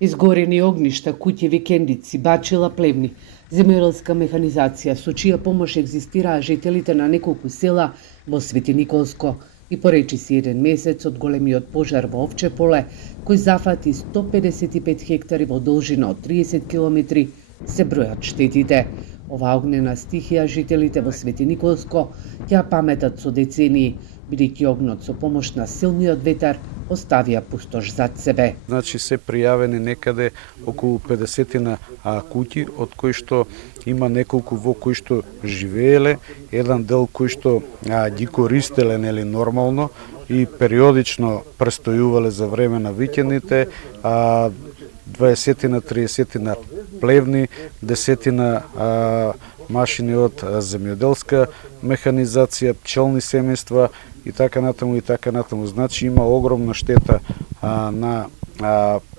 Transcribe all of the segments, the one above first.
Изгорени огништа, куќи, викендици, бачила, плевни, земјоделска механизација, со чија помош екзистираа жителите на неколку села во Свети Николско и поречи си еден месец од големиот пожар во Овче поле, кој зафати 155 хектари во должина од 30 километри, се бројат штетите. Оваа огнена стихија жителите во Свети Николско ќе паметат со децении, бидејќи огнот со помош на силниот ветар оставија пустош зад себе. Значи се пријавени некаде околу 50 куќи, од кои што има неколку во кои што живееле, еден дел кои што ги користеле нормално и периодично престојувале за време на викендите, 20-30 плевни, 10 машини од земјоделска механизација, пчелни семејства и така натаму и така натаму. Значи има огромна штета на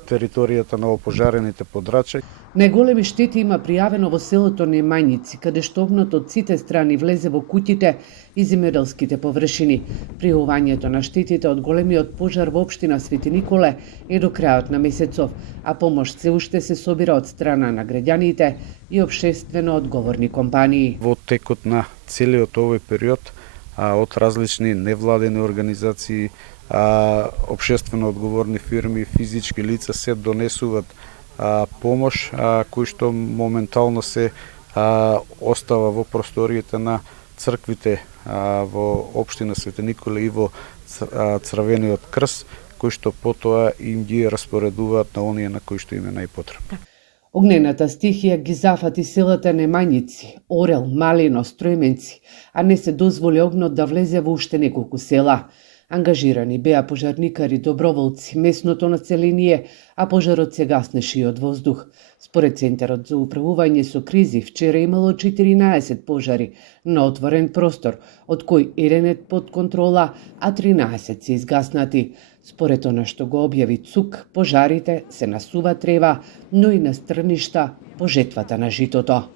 територијата на опожарените подрачја. Најголеми штети има пријавено во селото Немањици, каде што огнот од сите страни влезе во куќите и земјоделските површини. Пријавувањето на штетите од големиот пожар во општина Свети Николе е до крајот на месецов, а помош се уште се собира од страна на граѓаните и општествено одговорни компании. Во текот на целиот овој период од различни невладени организации, општествено одговорни фирми, физички лица се донесуваат помош кој што моментално се остава во просториите на црквите во општина Свети Николе и во Црвениот крст, кој што потоа им ги распоредуваат на оние на кои што им е најпотребно. Огнената стихија ги зафати селата Немањици, Орел, Малино, Стројменци, а не се дозволи огнот да влезе во уште неколку села. Ангажирани беа пожарникари, доброволци, местното население, а пожарот се гаснеше и од воздух. Според Центарот за управување со кризи, вчера имало 14 пожари на отворен простор, од кои еден е под контрола, а 13 се изгаснати. Според она што го објави ЦУК, пожарите се на сува трева, но и на стрништа по жетвата на житото.